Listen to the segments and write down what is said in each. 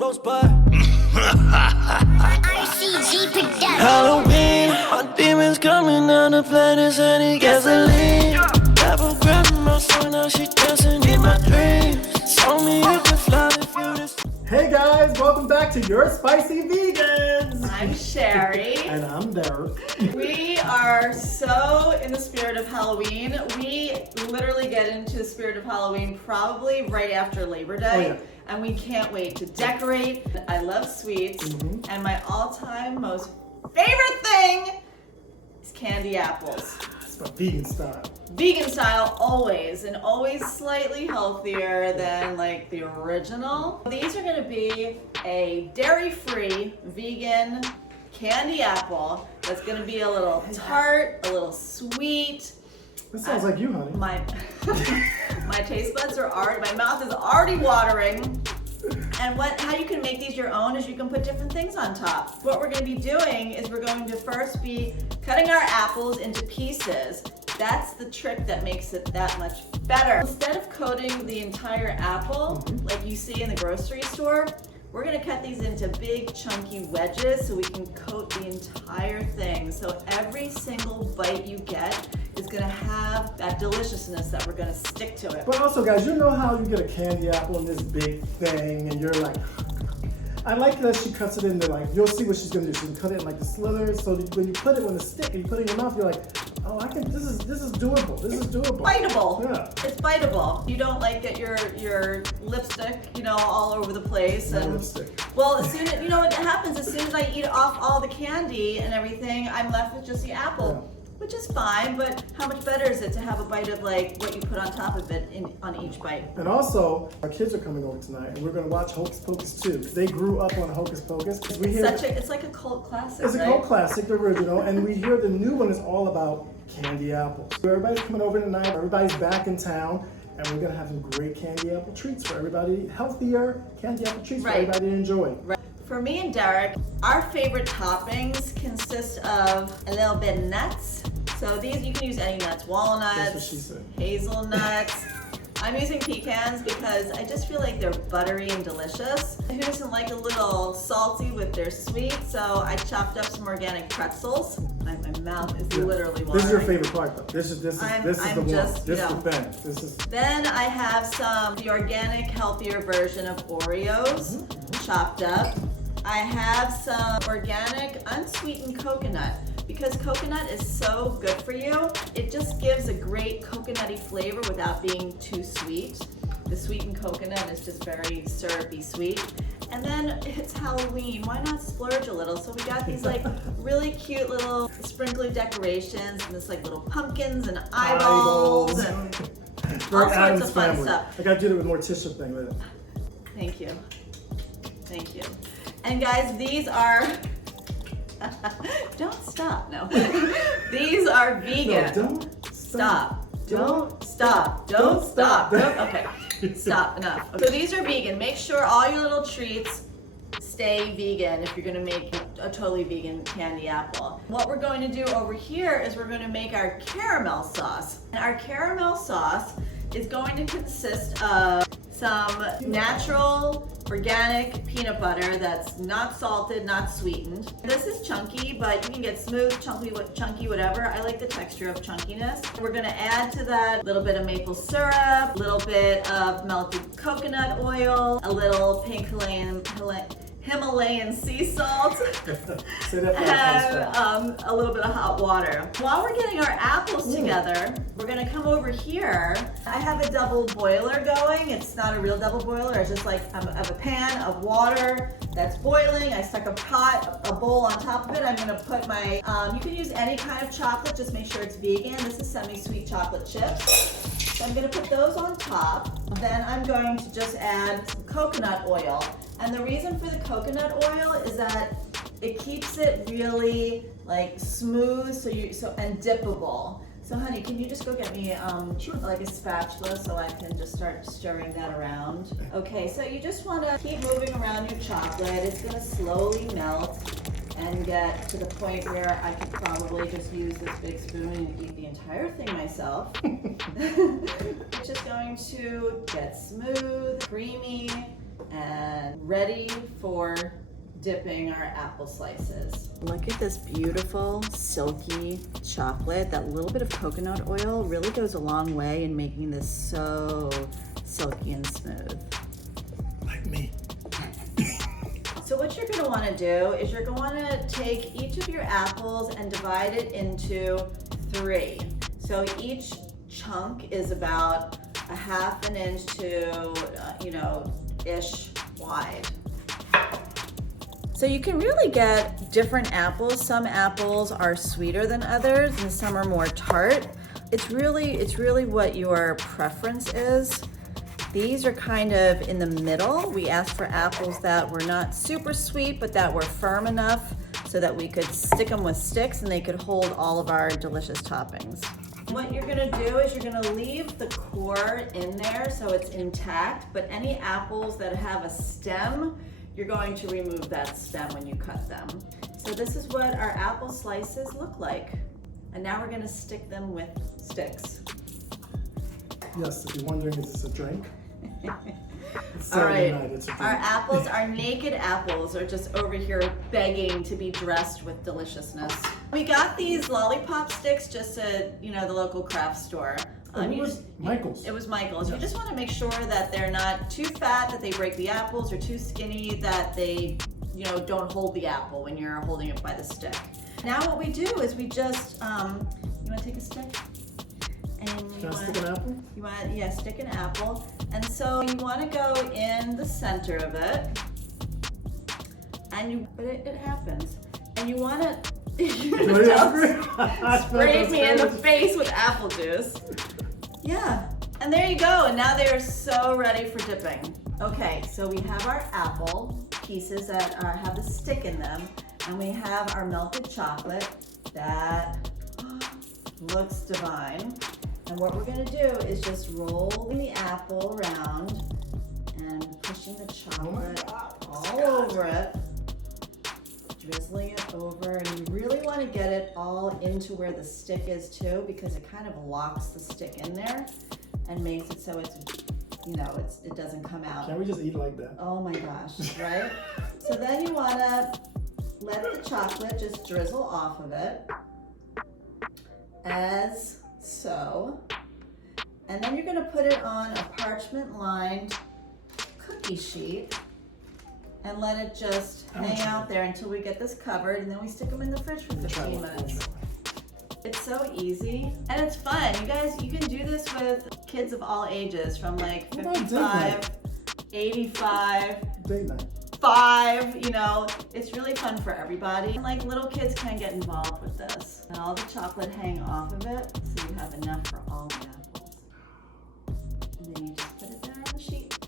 Rosebud. RCG production. Halloween, my demons coming down the planets and it gasoline. Never grabbed my son, now she dancing in my dreams. Told me you could fly if you just. Hey guys, welcome back to Your Spicy Vegans! I'm Sheri. And I'm Derek. We are so in the spirit of Halloween. We literally get into the spirit of Halloween probably right after Labor Day. Oh, yeah. And we can't wait to decorate. I love sweets. And my all-time most favorite thing is candy apples. It's my vegan style. Vegan style always, and always slightly healthier than like the original. These are gonna be a dairy-free vegan candy apple that's gonna be a little tart, a little sweet. This sounds like you, honey. My taste buds are already, my mouth is already watering. And how you can make these your own is you can put different things on top. What we're gonna be doing is we're going to first be cutting our apples into pieces. That's the trick that makes it that much better. Instead of coating the entire apple, like you see in the grocery store, we're gonna cut these into big chunky wedges so we can coat the entire thing. So every single bite you get is gonna have that deliciousness that we're gonna stick to it. But also, guys, you know how you get a candy apple in this big thing and you're like, I like that she cuts it into like, you'll see what she's gonna do. She's gonna cut it in like the slithers, so that when you put it on the stick and you put it in your mouth, you're like, oh, I can. This is doable. This is doable. Biteable. Yeah. It's biteable. You don't like get your lipstick, all over the place. No And lipstick. well, as soon as what happens, as soon as I eat off all the candy and everything, I'm left with just the apple. Which is fine, but how much better is it to have a bite of like what you put on top of it on each bite? And also, our kids are coming over tonight, and we're gonna watch Hocus Pocus 2 because they grew up on Hocus Pocus. It's like a cult classic. It's a cult classic, the original, and we hear the new one is all about candy apples. So everybody's coming over tonight. Everybody's back in town, and we're gonna have some great candy apple treats for everybody. Healthier candy apple treats for everybody to enjoy. Right. For me and Derek, our favorite toppings consist of a little bit of nuts. So these, you can use any nuts, walnuts, That's what she said. hazelnuts. I'm using pecans because I just feel like they're buttery and delicious. Who doesn't like a little salty with their sweet? So I chopped up some organic pretzels. My mouth is literally watering. This is your favorite part, though. This is the one. This is the thing. Then I have the organic, healthier version of Oreos chopped up. I have some organic, unsweetened coconut. Because coconut is so good for you, it just gives a great coconutty flavor without being too sweet. The sweetened coconut is just very syrupy sweet. And then it's Halloween, why not splurge a little? So we got these like really cute little sprinkly decorations and this like little pumpkins and eyeballs and all sorts of fun stuff. I gotta do it with Morticia thing with it. Thank you. Thank you. And guys, these are don't stop, no. These are vegan. No, don't stop. Don't stop. Don't stop. Okay, stop, enough. Okay. So these are vegan. Make sure all your little treats stay vegan if you're gonna make a totally vegan candy apple. What we're going to do over here is we're gonna make our caramel sauce. And our caramel sauce is going to consist of some natural organic peanut butter that's not salted, not sweetened. This is chunky, but you can get smooth, chunky, whatever. I like the texture of chunkiness. We're gonna add to that a little bit of maple syrup, a little bit of melted coconut oil, a little pink Himalayan sea salt, and a little bit of hot water. While we're getting our apples together, we're gonna come over here. I have a double boiler going. It's not a real double boiler. It's just like I have a pan of water that's boiling. I stuck a bowl on top of it. I'm gonna put my, you can use any kind of chocolate, just make sure it's vegan. This is semi-sweet chocolate chips. So I'm gonna put those on top. Then I'm going to just add some coconut oil. And the reason for the coconut oil is that it keeps it really like smooth and dippable. So honey, can you just go get me like a spatula so I can just start stirring that around? Okay, so you just wanna keep moving around your chocolate. It's gonna slowly melt and get to the point where I could probably just use this big spoon and eat the entire thing myself. It's just going to get smooth, creamy, and ready for dipping our apple slices. Look at this beautiful silky chocolate. That little bit of coconut oil really goes a long way in making this so silky and smooth. Like me. So what you're going to want to do is you're going to want to take each of your apples and divide it into 3. So each chunk is about a 1/2 inch to, ish wide. So you can really get different apples. Some apples are sweeter than others and some are more tart. It's really what your preference is. These are kind of in the middle. We asked for apples that were not super sweet, but that were firm enough so that we could stick them with sticks and they could hold all of our delicious toppings. What you're gonna do is you're gonna leave the core in there so it's intact, but any apples that have a stem, you're going to remove that stem when you cut them. So this is what our apple slices look like. And now we're gonna stick them with sticks. Yes, if you're wondering, is this a drink? All right, it's a drink. our apples, our naked apples are just over here begging to be dressed with deliciousness. We got these lollipop sticks just at, the local craft store. It was Michael's. It was Michael's. Yes. You just want to make sure that they're not too fat that they break the apples or too skinny that they, don't hold the apple when you're holding it by the stick. Now what we do is we just, you want to take a stick? And Can I stick an apple? You want, stick an apple. And so you want to go in the center of it, and but it happens. And you want to spray me in the face with apple juice. Yeah, and there you go. And now they are so ready for dipping. Okay, so we have our apple pieces that have the stick in them, and we have our melted chocolate that looks divine. And what we're gonna do is just rolling the apple around and pushing the chocolate all over it, drizzling it over, and you really wanna get it all into where the stick is too, because it kind of locks the stick in there and makes it so it's, it doesn't come out. Can't we just eat like that? Oh my gosh, right? So then you wanna let the chocolate just drizzle off of it, as so, and then you're going to put it on a parchment lined cookie sheet and let it just hang out there until we get this covered, and then we stick them in the fridge for 15 minutes. It's so easy and it's fun. You guys, you can do this with kids of all ages, from like 55, 85, Date night. 5, it's really fun for everybody. And like little kids can get involved with this. And all the chocolate hang off of it, so you have enough for all the apples. And then you just put it there on the sheet.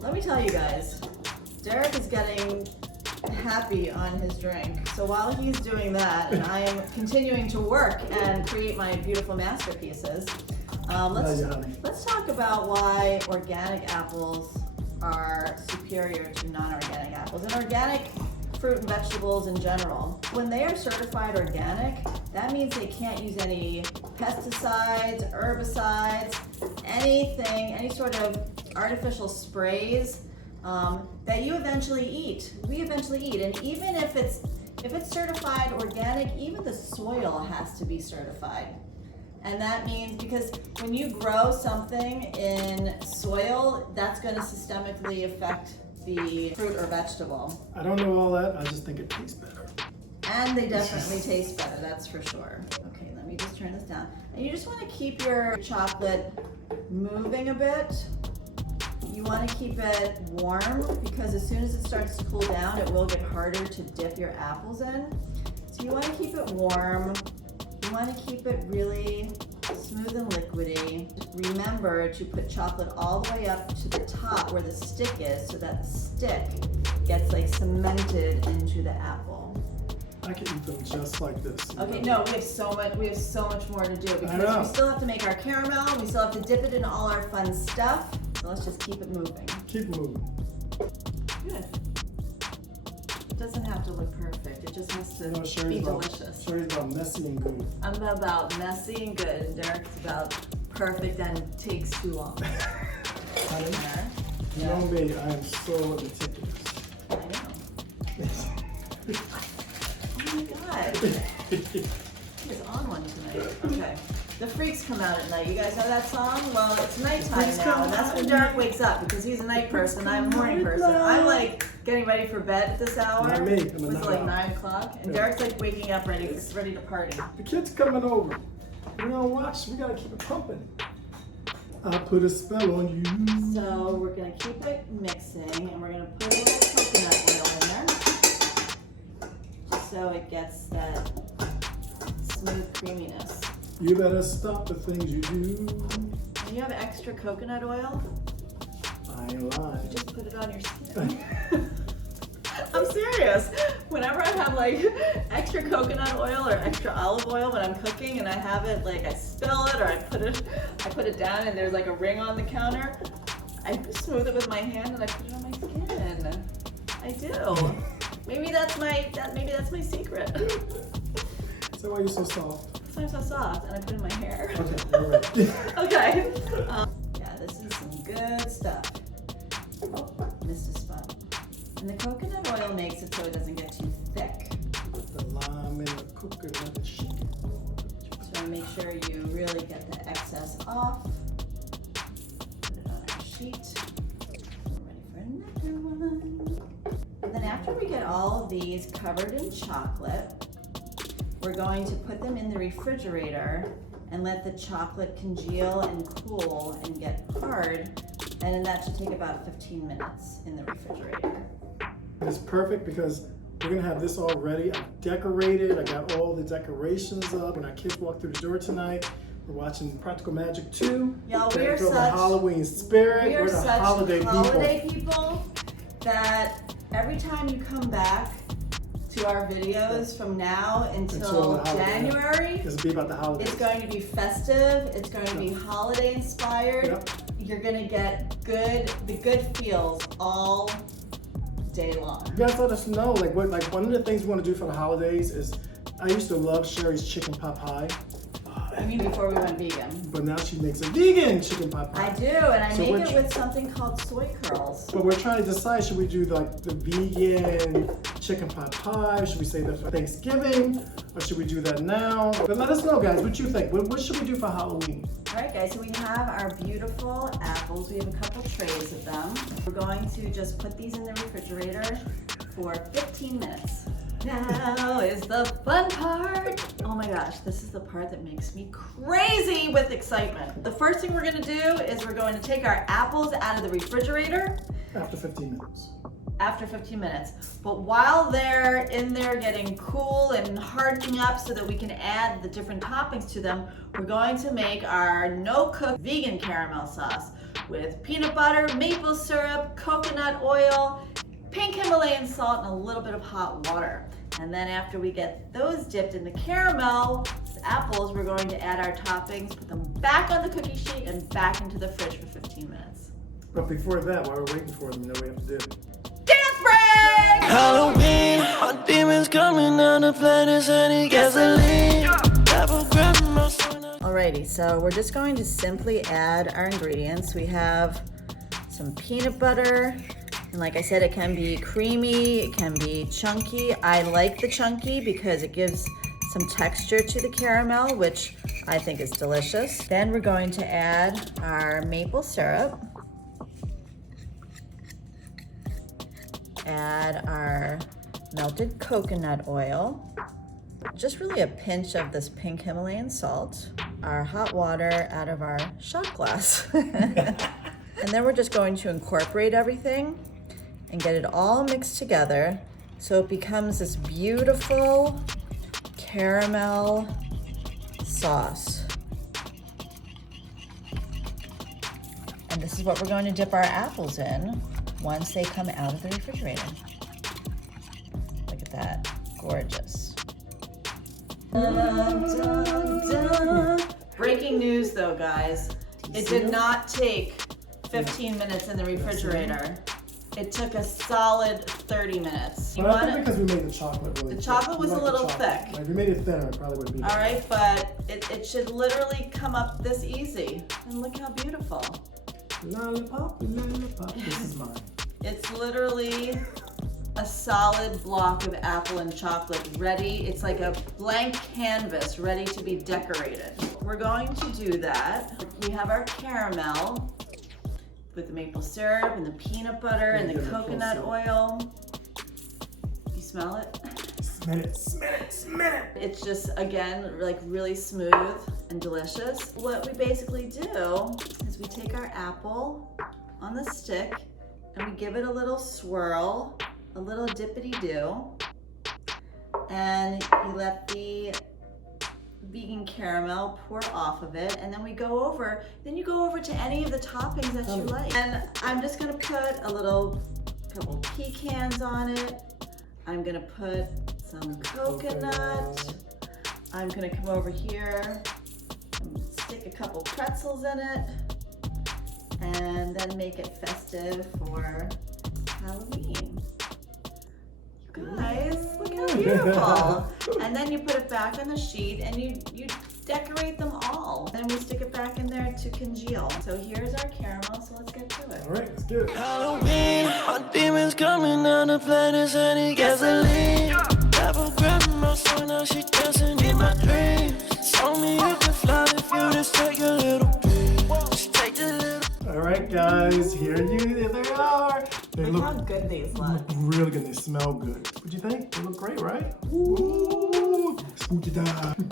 Let me tell you guys, Derek is getting happy on his drink. So while he's doing that, and I am continuing to work and create my beautiful masterpieces, let's talk about why organic apples are superior to non-organic apples and organic fruit and vegetables in general. When they are certified organic, that means they can't use any pesticides, herbicides, anything, any sort of artificial sprays that you eventually eat. We eventually eat, and even if it's certified organic, even the soil has to be certified. And that means, because when you grow something in soil, that's going to systemically affect the fruit or vegetable. I don't know all that, I just think it tastes better. And they definitely taste better, that's for sure. Okay, let me just turn this down. And you just want to keep your chocolate moving a bit. You want to keep it warm, because as soon as it starts to cool down, it will get harder to dip your apples in. So you want to keep it warm. You want to keep it really smooth and liquidy. Remember to put chocolate all the way up to the top where the stick is, so that the stick gets like cemented into the apple. I can eat them just like this. Okay, no, we have so much more to do, because we still have to make our caramel, we still have to dip it in all our fun stuff. So let's just keep it moving. Keep moving. Good. It doesn't have to look perfect. It just has to be delicious. Sheri's about messy and good. I'm about messy and good, and Derek's about perfect and takes too long. You know me, I am so meticulous. I know. Oh my God. He's on one tonight. Okay. The freaks come out at night. You guys know that song? Well, it's nighttime now, and that's when Derek wakes up because he's a night person. I'm a morning person. I'm like getting ready for bed at this hour. Not me. It's like 9 o'clock, and Derek's like waking up ready to party. The kid's coming over. We're gonna watch. We gotta keep it pumping. I'll put a spell on you. So we're gonna keep it mixing, and we're gonna put a little coconut oil in there, just so it gets that smooth creaminess. You better stop the things you do. When you have extra coconut oil, I ain't lying. just put it on your skin. I'm serious. Whenever I have like extra coconut oil or extra olive oil when I'm cooking and I have it, like I spill it or I put it down and there's like a ring on the counter, I smooth it with my hand and I put it on my skin. I do. Maybe that's my secret. Is that why you're so soft? I'm so soft and I put it in my hair. Okay, all right. Okay. Yeah, this is some good stuff. Oh, missed a spot. And the coconut oil makes it so it doesn't get too thick. Put the lime in the coconut and shake it. So make sure you really get the excess off. Put it on our sheet. We're ready for another one. And then after we get all of these covered in chocolate, we're going to put them in the refrigerator and let the chocolate congeal and cool and get hard. And then that should take about 15 minutes in the refrigerator. It's perfect because we're gonna have this all ready. I've decorated. I got all the decorations up. When our kids walk through the door tonight, we're watching Practical Magic 2. Y'all, we are such the Halloween spirit. We are we're the such holiday people that every time you come back to our videos from now until January, it's be about the holidays. It's going to be festive. It's going to be holiday inspired. Yep. You're gonna get the good feels all day long. You guys let us know, like one of the things we want to do for the holidays is, I used to love Sheri's chicken pot pie. I mean, before we went vegan. But now she makes a vegan chicken pot pie. I do, and I make it with something called soy curls. But we're trying to decide, should we do like the vegan chicken pot pie? Should we save that for Thanksgiving? Or should we do that now? But let us know, guys, what you think. What should we do for Halloween? All right, guys, so we have our beautiful apples. We have a couple trays of them. We're going to just put these in the refrigerator for 15 minutes. Now is the fun part. Oh my gosh, this is the part that makes me crazy with excitement. The first thing we're gonna do is we're going to take our apples out of the refrigerator. After 15 minutes. After 15 minutes. But while they're in there getting cool and hardening up so that we can add the different toppings to them, we're going to make our no-cook vegan caramel sauce with peanut butter, maple syrup, coconut oil, pink Himalayan salt, and a little bit of hot water. And then after we get those dipped in the caramel apples, we're going to add our toppings, put them back on the cookie sheet, and back into the fridge for 15 minutes. But before that, while we're waiting for them, you know what we have to do. Dance break! Halloween, my demons coming down the planet, any gasoline. Alrighty, so we're just going to simply add our ingredients. We have some peanut butter. And like I said, it can be creamy, it can be chunky. I like the chunky because it gives some texture to the caramel, which I think is delicious. Then we're going to add our maple syrup. Add our melted coconut oil. Just really a pinch of this pink Himalayan salt. Our hot water out of our shot glass. And then we're just going to incorporate everything and get it all mixed together so it becomes this beautiful caramel sauce. And this is what we're going to dip our apples in once they come out of the refrigerator. Look at that, gorgeous. Dun, dun, dun. Breaking news though, guys. It did not take 15 minutes in the refrigerator. It took a solid 30 minutes. But I think because we made the chocolate really thick. The chocolate was a little thick. Like if we made it thinner, it probably would be. All right, but it should literally come up this easy. And look how beautiful. Lollipop, lollipop. This is mine. It's literally a solid block of apple and chocolate ready. It's like a blank canvas ready to be decorated. We're going to do that. We have our caramel with the maple syrup and the peanut butter and the coconut oil. You smell it? Smell it, smell it, smell it. It's just, again, like really smooth and delicious. What we basically do is we take our apple on the stick and we give it a little swirl, a little dippity-do, and you let the vegan caramel pour off of it, and then you go over to any of the toppings that you like. And I'm just gonna put couple pecans on it. I'm gonna put some coconut. I'm gonna come over here and stick a couple pretzels in it, and then make it festive for Halloween. You guys, look how beautiful. And then you put it back on the sheet and you decorate them all. Then we stick it back in there to congeal. So here's our caramel, so let's get to it. All right, let's do it. Halloween, my demons coming down the planet, any gasoline. Never grabbed my son, now she dancing in my dreams. Told me you can fly if you just take a little bit. Just take the little. All right, guys, here they are. They Look how look good these look. really good. They smell good. What'd you think? They look great, right? Ooh, spooky time.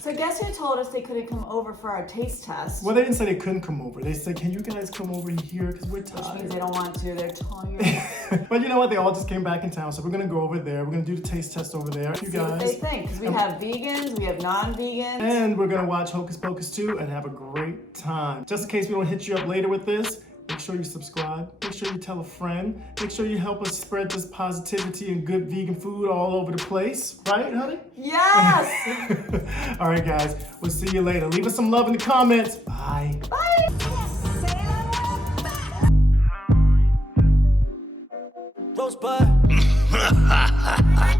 So guess who told us they couldn't come over for our taste test? Well, they didn't say they couldn't come over. They said, can you guys come over here? Because we're Which means tired. they don't want to, they're tired. But you know what? They all just came back in town, so we're going to go over there. We're going to do the taste test over there. You See what they guys. think, because we have vegans, we have non-vegans. And we're going to watch Hocus Pocus 2 and have a great time. Just in case we don't hit you up later with this, make sure you subscribe. Make sure you tell a friend. Make sure you help us spread this positivity and good vegan food all over the place. Right, honey? Yes! All right, guys. We'll see you later. Leave us some love in the comments. Bye. Bye! Rosebud.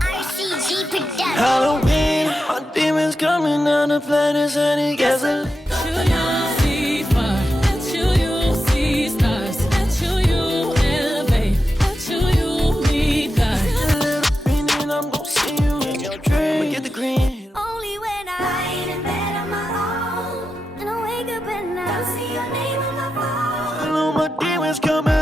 RCG Production. Halloween, my demons coming down the planet, any gasoline. Until you see fire, until you see stars, until you elevate, until you meet God. A little green and I'm gon' see you in your dreams. I'ma get the green. Only when I lie in bed on my own, and I wake up and I see your name on my phone. I know my demons coming.